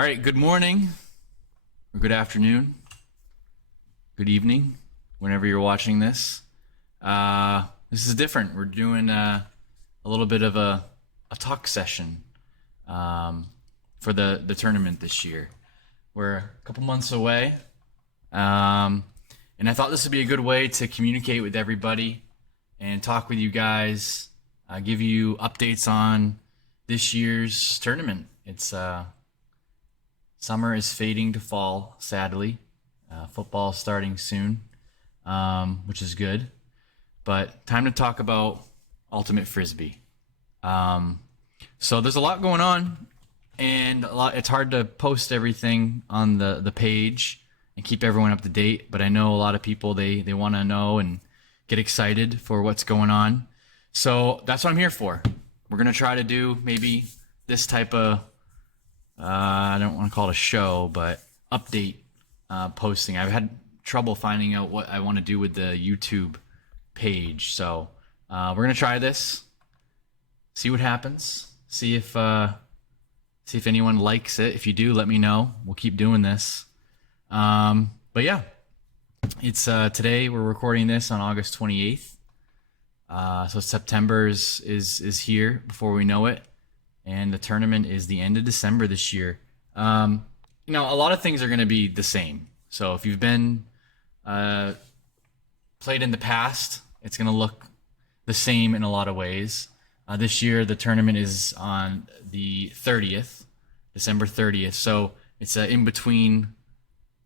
All right, good morning, or good afternoon, good evening, whenever you're watching this. This is different. We're doing a little bit of a talk session for the tournament this year. We're a couple months away, and I thought this would be a good way to communicate with everybody and talk with you guys, give you updates on this year's tournament. It's summer is fading to fall, sadly. Football starting soon, which is good. But time to talk about Ultimate Frisbee. So there's a lot going on, and it's hard to post everything on the page and keep everyone up to date. But I know a lot of people, they want to know and get excited for what's going on. So that's what I'm here for. We're going to try to do maybe this type of I don't want to call it a show, but update posting. I've had trouble finding out what I want to do with the YouTube page. So we're going to try this, see what happens, see if anyone likes it. If you do, let me know. We'll keep doing this. But yeah, it's today we're recording this on August 28th. So September is here before we know it. And the tournament is the end of December this year. A lot of things are going to be the same. So if you've been played in the past, it's going to look the same in a lot of ways. This year, the tournament is on the 30th, December 30th. So it's in between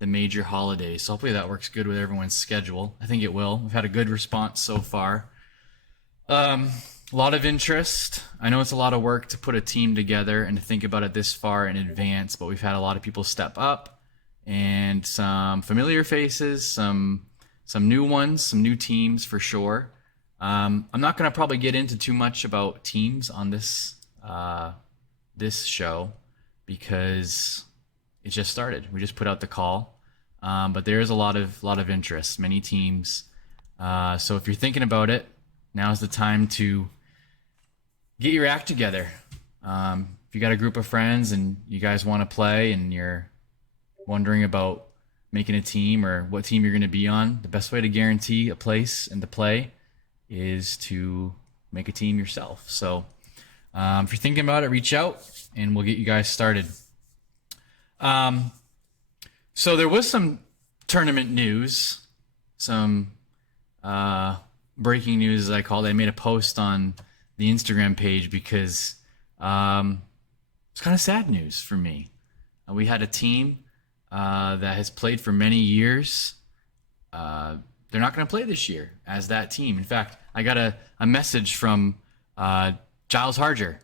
the major holidays. So hopefully that works good with everyone's schedule. I think it will. We've had a good response so far. A lot of interest. I know it's a lot of work to put a team together and to think about it this far in advance, but we've had a lot of people step up, and some familiar faces, some new ones, some new teams for sure. I'm not going to probably get into too much about teams on this show because it just started. We just put out the call, but there is a lot of interest, many teams. So if you're thinking about it, now's the time to get your act together. If you got a group of friends and you guys want to play and you're wondering about making a team or what team you're going to be on, the best way to guarantee a place and to play is to make a team yourself. So if you're thinking about it, reach out and we'll get you guys started. So there was some tournament news, some breaking news, as I call it. I made a post on the Instagram page because it's kind of sad news for me. We had a team that has played for many years. They're not going to play this year as that team. In fact, I got a message from Giles Harger.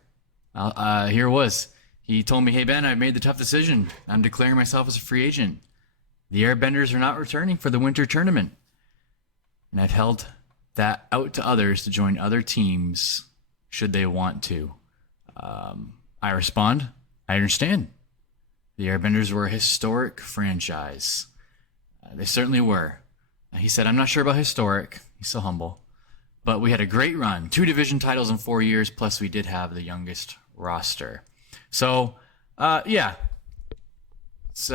Here it was. He told me, "Hey Ben, I've made the tough decision. I'm declaring myself as a free agent. The Airbenders are not returning for the winter tournament." And I've held that out to others to join other teams should they want to. I respond, I understand. The Airbenders were a historic franchise. They certainly were. He said, "I'm not sure about historic." He's so humble. "But we had a great run. 2 division titles in 4 years, plus we did have the youngest roster." So, yeah. It's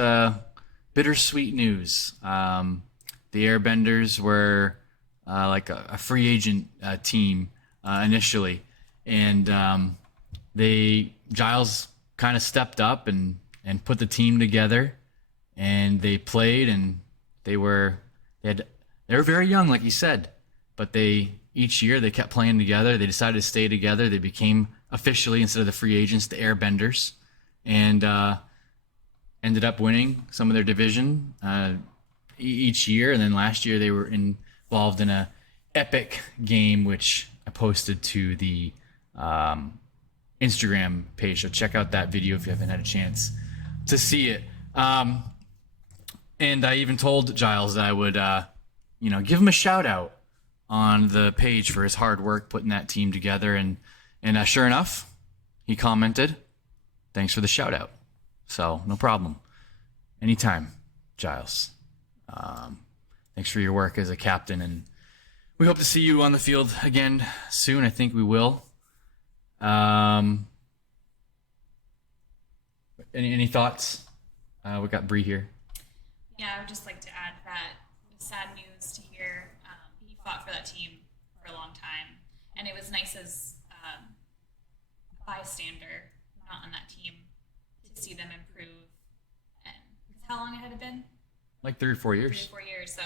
bittersweet news. The Airbenders were like a free agent team initially, and Giles kind of stepped up and put the team together, and they played, and they were very young, like he said, but each year they kept playing together. They decided to stay together. They became officially, instead of the free agents, the Airbenders, and ended up winning some of their division each year. And then last year they were involved in a epic game, which I posted to the Instagram page. So check out that video if you haven't had a chance to see it. And I even told Giles that I would, give him a shout out on the page for his hard work putting that team together. And sure enough, he commented, "Thanks for the shout out." So no problem. Anytime, Giles. Thanks for your work as a captain, and we hope to see you on the field again soon. I think we will. Any thoughts? We got Bree here. Yeah, I would just like to add that it was sad news to hear. He fought for that team for a long time, and it was nice as a bystander, not on that team, to see them improve. And how long had it been? Like 3 or 4 years. 3 or 4 years. So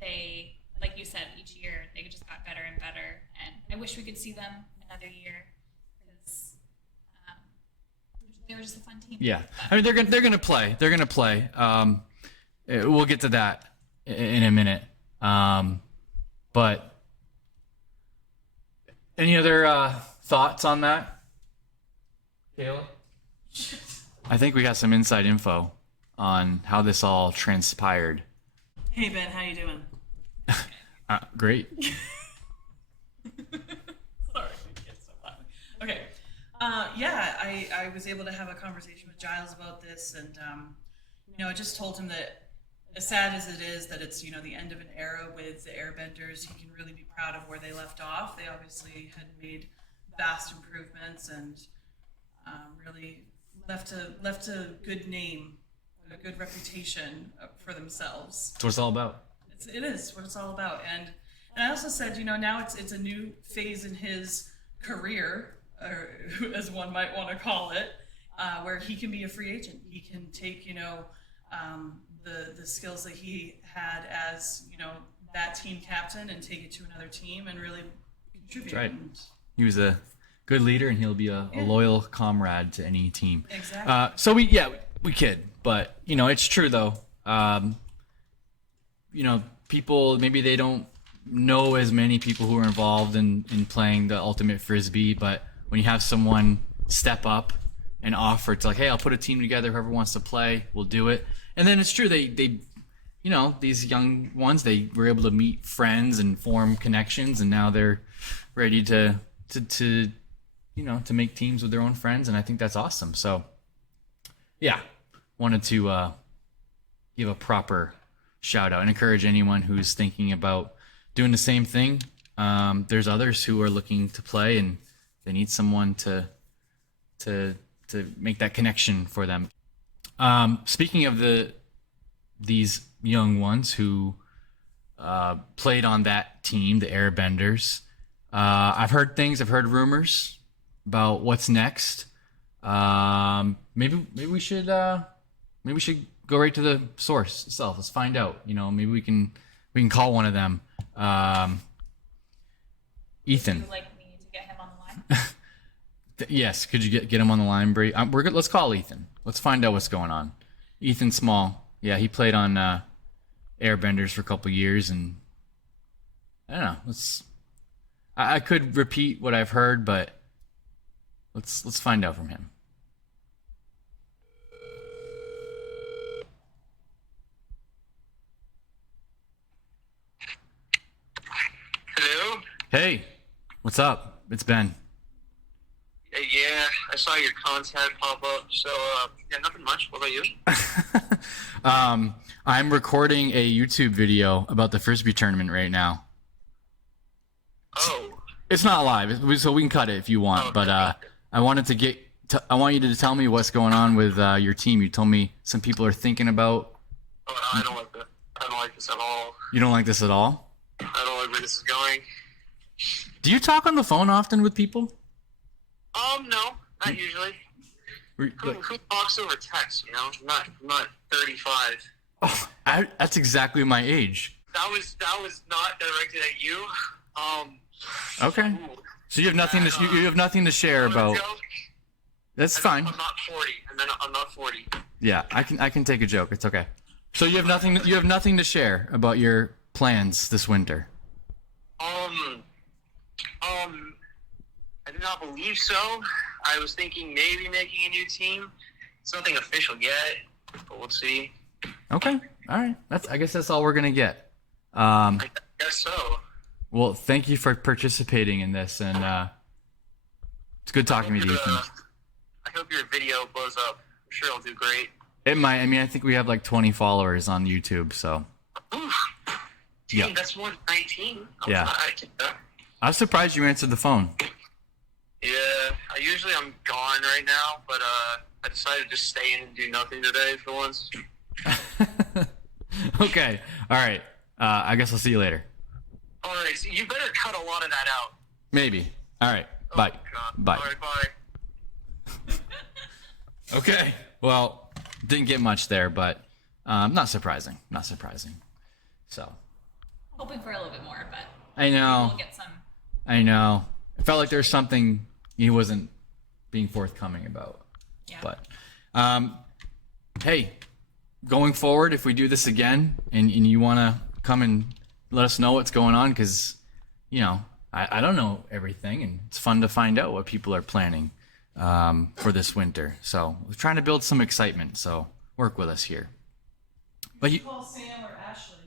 they, like you said, each year they just got better and better. And I wish we could see them another year because they were just a fun team. Yeah, I mean they're gonna play. They're gonna play. We'll get to that in a minute. But any other thoughts on that, Kayla? I think we got some inside info on how this all transpired. Hey Ben, how you doing? Great. Sorry, it's so loud. Okay. Yeah, I was able to have a conversation with Giles about this, and I just told him that as sad as it is that it's the end of an era with the Airbenders, he can really be proud of where they left off. They obviously had made vast improvements and really left a good name, a good reputation for themselves. That's what it's all about. It is what it's all about. And I also said, now it's a new phase in his career, or as one might want to call it, where he can be a free agent. He can take, the skills that he had as, that team captain and take it to another team and really contribute. That's right. He was a good leader, and he'll be a loyal comrade to any team. Exactly. So we kid, but it's true though. People maybe they don't know as many people who are involved in playing the ultimate frisbee, but when you have someone step up and offer to, like, hey, I'll put a team together, whoever wants to play, we'll do it. And then it's true, they these young ones, they were able to meet friends and form connections, and now they're ready to make teams with their own friends, and I think that's awesome. So yeah, wanted to give a proper shout out and encourage anyone who's thinking about doing the same thing. There's others who are looking to play, and they need someone to make that connection for them. Speaking of these young ones who played on that team, the Airbenders, I've heard rumors about what's next. Maybe we should go right to the source itself. Let's find out. Maybe we can call one of them. Ethan. Would you like me to get him on the line? Yes. Could you get him on the line, Bree? We're good. Let's call Ethan. Let's find out what's going on. Ethan Small. Yeah, he played on Airbenders for a couple years, and I don't know. I could repeat what I've heard, but let's find out from him. Hello? Hey, what's up? It's Ben. Yeah, I saw your content pop up, so, nothing much. What about you? I'm recording a YouTube video about the Frisbee tournament right now. Oh. It's not live, so we can cut it if you want, Okay. but I wanted to I want you to tell me what's going on with your team. You told me some people are thinking about... Oh, I don't like that. I don't like this at all. You don't like this at all? I don't like where this is going. Do you talk on the phone often with people? No, not usually. Who talks over text, I'm not 35. Oh, that's exactly my age. That was not directed at you. Okay. So you have nothing to you have nothing to share about. That's fine. I'm not 40, and then I'm not 40. Yeah, I can take a joke. It's okay. So you have nothing to share about your plans this winter. I do not believe so. I was thinking maybe making a new team. It's nothing official yet, but we'll see. Okay. All right. I guess that's all we're gonna get. I guess so. Well, thank you for participating in this, and it's good talking with you, Ethan. I hope your video blows up. I'm sure it'll do great. It might. I mean, I think we have like 20 followers on YouTube, so. Oof. Dang, that's more than 19. Yeah. I can, I was surprised you answered the phone. Yeah, I'm gone right now, but I decided to just stay in and do nothing today for once. Okay. All right. I guess I'll see you later. All right, so you better cut a lot of that out. Maybe. All right. Bye. Oh, God. Bye. All right, bye. Okay. Well, didn't get much there, but not surprising. Not surprising. So. Hoping for a little bit more, but I know. we'll get some. I know. It felt like there's something he wasn't being forthcoming about. Yeah. But, hey, going forward, if we do this again and you want to come and let us know what's going on, because, I don't know everything, and it's fun to find out what people are planning for this winter. So we're trying to build some excitement. So work with us here. But you Call Sam or Ashley.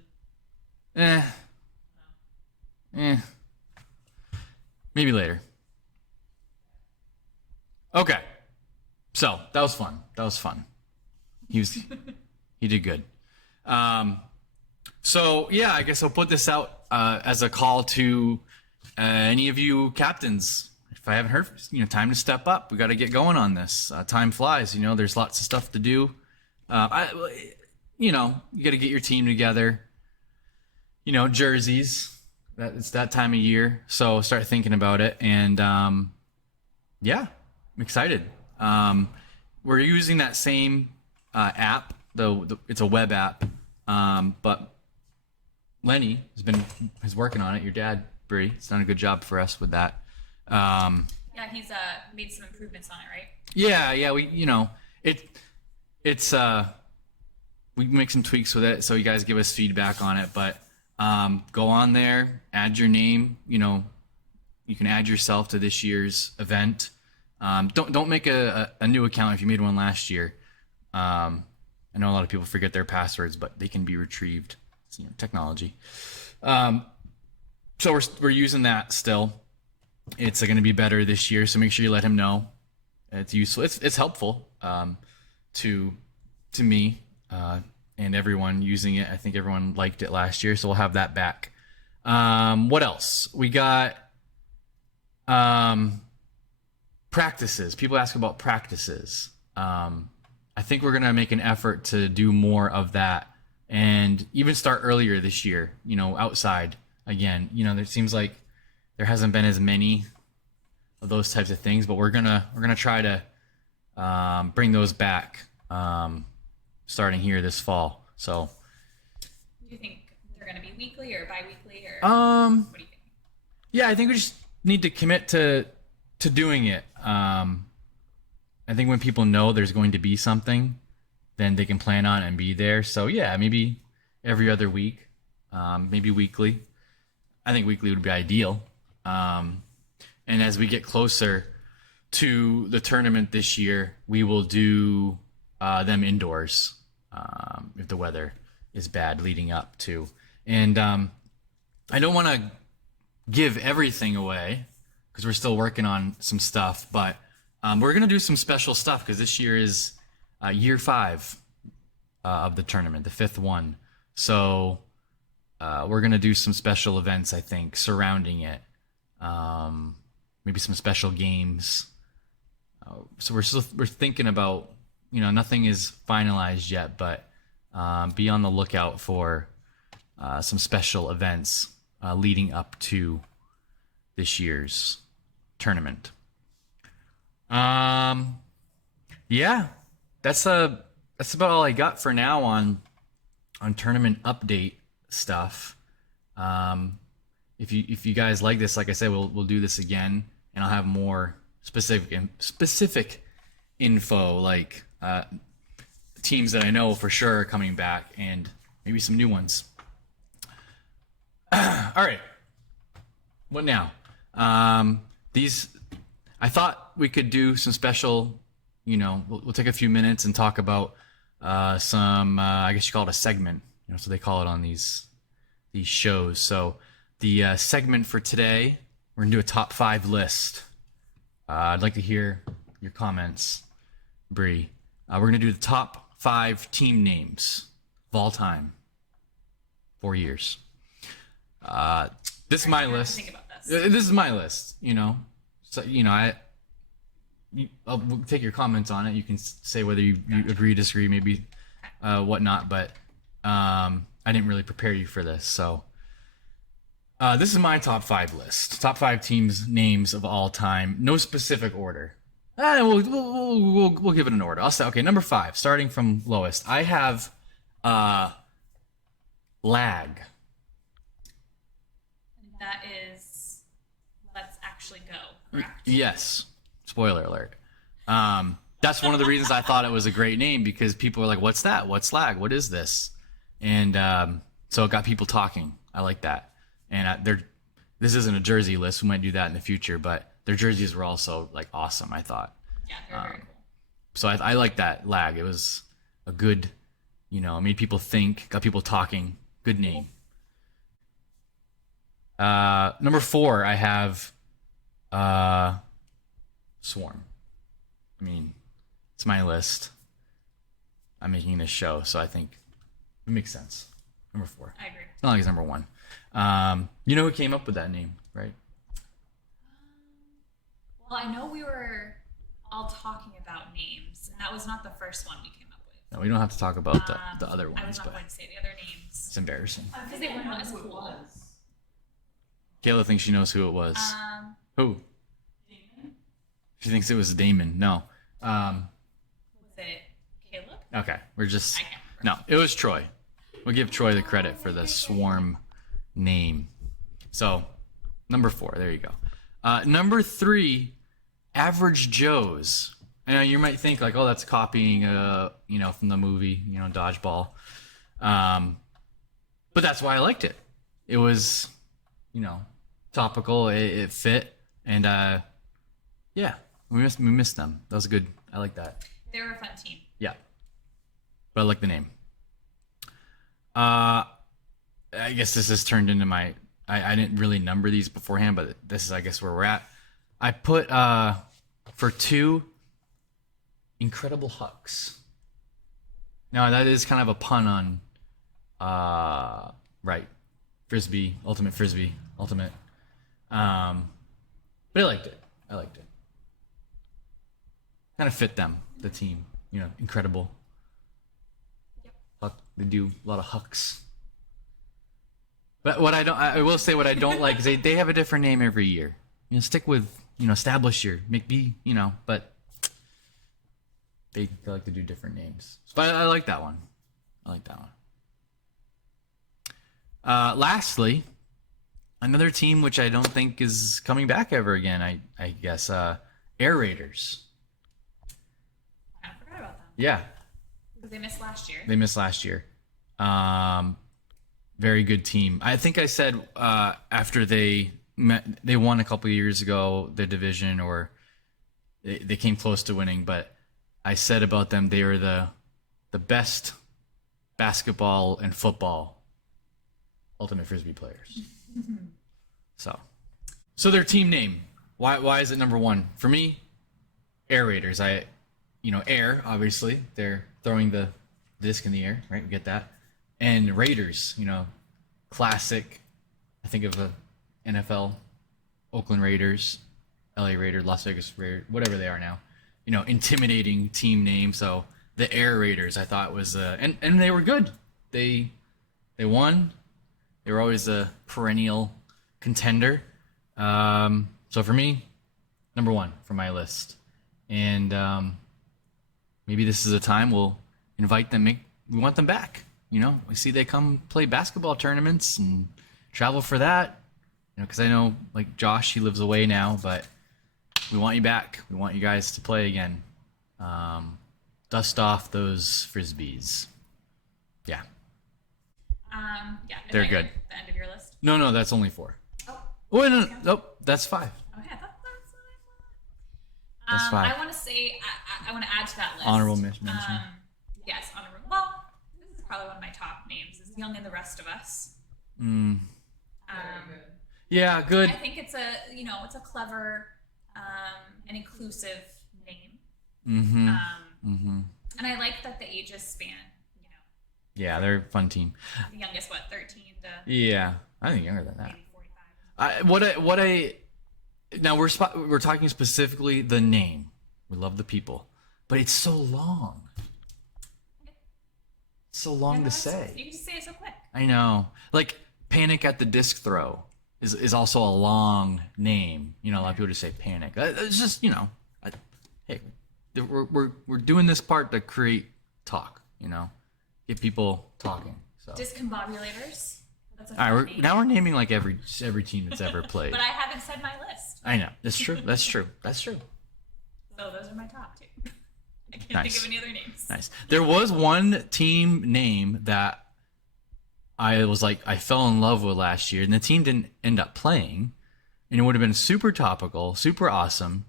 Maybe later. Okay. So that was fun. He did good. So yeah, I guess I'll put this out as a call to any of you captains. If I haven't heard, time to step up. We got to get going on this. Time flies. There's lots of stuff to do. You got to get your team together. Jerseys. It's that time of year, so start thinking about it. And yeah, I'm excited. We're using that same app, though it's a web app. But Lenny is working on it. Your dad, Bree, has done a good job for us with that. Yeah, he's made some improvements on it, right? Yeah. We make some tweaks with it, so you guys give us feedback on it. But go on there, add your name. You can add yourself to this year's event. Don't make a new account if you made one last year. I know a lot of people forget their passwords, but they can be retrieved. It's, technology. So we're using that still. It's going to be better this year, so make sure you let him know. It's useful. It's helpful to me and everyone using it. I think everyone liked it last year, so we'll have that back. What else? We got practices. People ask about practices. I think we're going to make an effort to do more of that and even start earlier this year, outside again. It seems like there hasn't been as many of those types of things, but we're going to try to bring those back starting here this fall. So Do you think they're going to be weekly or bi-weekly or what do you think? Yeah, I think we just need to commit to doing it. I think when people know there's going to be something, then they can plan on it and be there. So yeah, maybe every other week, maybe weekly. I think weekly would be ideal. And as we get closer to the tournament this year, we will do them indoors if the weather is bad leading up to. And I don't want to give everything away because we're still working on some stuff, but we're going to do some special stuff because this year is year 5 of the tournament, the 5th one. So we're going to do some special events, I think, surrounding it. Maybe some special games. So we're thinking about, nothing is finalized yet, but be on the lookout for some special events leading up to this year's tournament. Yeah, that's about all I got for now on tournament update stuff. If you guys like this, like I said, we'll do this again, and I'll have more specific info, like teams that I know for sure are coming back, and maybe some new ones. All right, what now? I thought we could do some special. We'll take a few minutes and talk about some. I guess you call it a segment. So they call it on these shows. So the segment for today, we're gonna do a top 5 list. I'd like to hear your comments, Bree. We're gonna do the top 5 team names of all time. 4 years. This is my list. Think about this. This is my list. So we'll take your comments on it. You can say whether you agree, disagree, maybe whatnot. But I didn't really prepare you for this, so this is my top 5 list. Top 5 teams' names of all time. No specific order. We'll give it an order. I'll say okay. Number 5, starting from lowest. I have Lag. That is, let's actually go, correct? Yes. Spoiler alert. That's one of the reasons I thought it was a great name, because people were like, "What's that? What's Lag? What is this?" And so it got people talking. I like that. And this isn't a jersey list. We might do that in the future, but their jerseys were also like awesome, I thought. Yeah, they're very cool. So I like that Lag. It was a good, it made people think, got people talking. Good name. Number 4, I have Swarm. I mean, it's my list. I'm making this show, so I think it makes sense. Number 4. I agree. It's not like it's number 1. You know who came up with that name, right? Well, I know we were all talking about names, and that was not the first one we came up with. No, we don't have to talk about the other I was ones, not but going to say the other names it's embarrassing. because they were not as cool. Kayla thinks she knows who it was. Who? Damon? She thinks it was Damon. No. Was it Caleb? Okay, we're just... I can't remember. No, it was Troy. We'll give Troy the credit for the Swarm name. So, number 4, there you go. Number 3, Average Joes. I know you might think like, oh, that's copying, from the movie, Dodgeball. But that's why I liked it. It was, topical. It fit, and yeah, we missed them. That was good. I like that. They were a fun team. Yeah, but I like the name. I guess this has turned into my. I didn't really number these beforehand, but this is, I guess, where we're at. I put for 2, Incredible Hucks. Now that is kind of a pun on frisbee, ultimate frisbee, ultimate. But I liked it. Kind of fit them, the team. Incredible. Huck, they do a lot of hucks. But I will say what I don't like is they have a different name every year. Stick with, establish your but they like to do different names. But I like that one. Lastly, another team which I don't think is coming back ever again. I guess Air Raiders. I forgot about them Yeah, because they missed last year. Very good team. I think I said after they won a couple of years ago the division, or they came close to winning, but I said about them they were the best basketball and football ultimate frisbee players. So their team name. Why is it number 1 for me? Air Raiders. Air, obviously they're throwing the disc in the air, right? We get that. And Raiders, classic. I think of the NFL, Oakland Raiders, LA Raiders, Las Vegas Raiders, whatever they are now. Intimidating team name. So the Air Raiders, I thought was and they were good. They won. They were always a perennial contender. So for me, number 1 for my list. And maybe this is a time we'll invite them. We want them back. We see they come play basketball tournaments and travel for that. Because I know, like Josh, he lives away now, but we want you back. We want you guys to play again. Dust off those frisbees. Yeah. Yeah. Is They're that good. The end of your list. No, that's only 4. Oh. Wait, no, nope, that's 5. Okay, I thought that's what I That's thought. 5. I want to say I want to add to that list. Honorable mention. Yes, honorable. Well, this is probably one of my top names. Is Young and the Rest of Us. Yeah, good. I think it's a clever and inclusive name. And I like that the ages span. Yeah, they're a fun team. The youngest, 13 to Yeah, I think younger than that. maybe 45. Now we're talking specifically the name. We love the people. But it's so long. It's so long to say. You can just say it so quick. I know. Like Panic at the Disc Throw is also a long name. You know, a lot of people just say Panic. It's just, you know, hey, we're doing this part to create talk, you know, get people talking. So. Discombobulators. That's a All right, fun name. now we're naming like every team that's ever played. But I haven't said my list. I know. That's true. That's true. That's true. So those are my top 2. I can't Nice. think of any other names. Nice. There was one team name that I was like, I fell in love with last year, and the team didn't end up playing, and it would have been super topical, super awesome.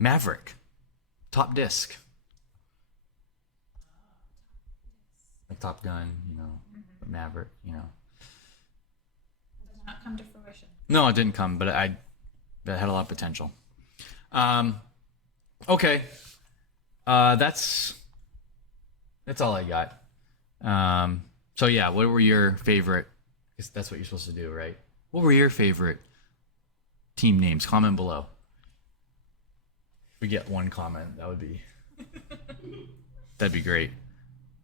Maverick, Top Disc, like Top Gun, you know, Maverick, you know. Does not come to fruition. No, it didn't come, but it had a lot of potential. Okay, that's all I got. So yeah, what were your favorite? I guess that's what you're supposed to do, right? What were your favorite team names? Comment below. If we get one comment, that'd be great.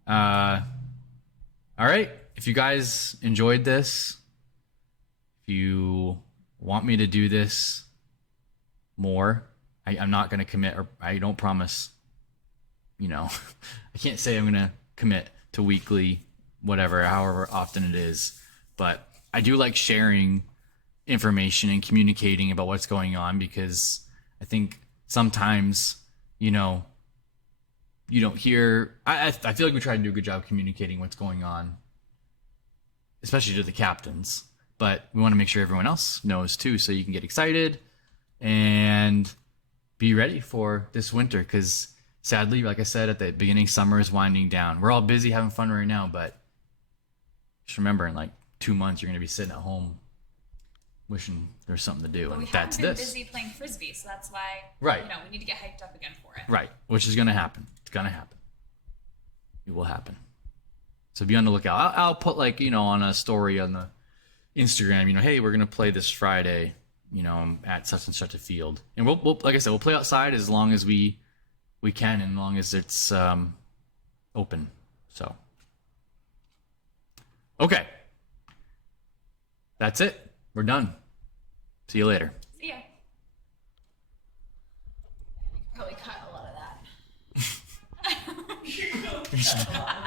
All right, if you guys enjoyed this, if you want me to do this more, I'm not going to commit, or I don't promise, you know, I can't say I'm going to commit to weekly, whatever, however often it is, but I do like sharing information and communicating about what's going on, because I think sometimes, you know, you don't hear, I feel like we try to do a good job communicating what's going on, especially to the captains, but we want to make sure everyone else knows too, so you can get excited and be ready for this winter, because sadly, like I said at the beginning, summer is winding down. We're all busy having fun right now, but just remember, in like 2 months, you're going to be sitting at home wishing there's something to do, But we and haven't that's been this. busy playing Frisbee, so that's why, Right. you know, we need to get hyped up again for it. Right, which is going to happen. It's going to happen. It will happen. So be on the lookout. I'll put, like, you know, on a story on the Instagram, you know, hey, we're going to play this Friday, you know, at such and such a field. And we'll like I said, we'll play outside as long as we can, and as long as it's open. So, okay. That's it. We're done. See you later. See ya. Probably cut a lot of that.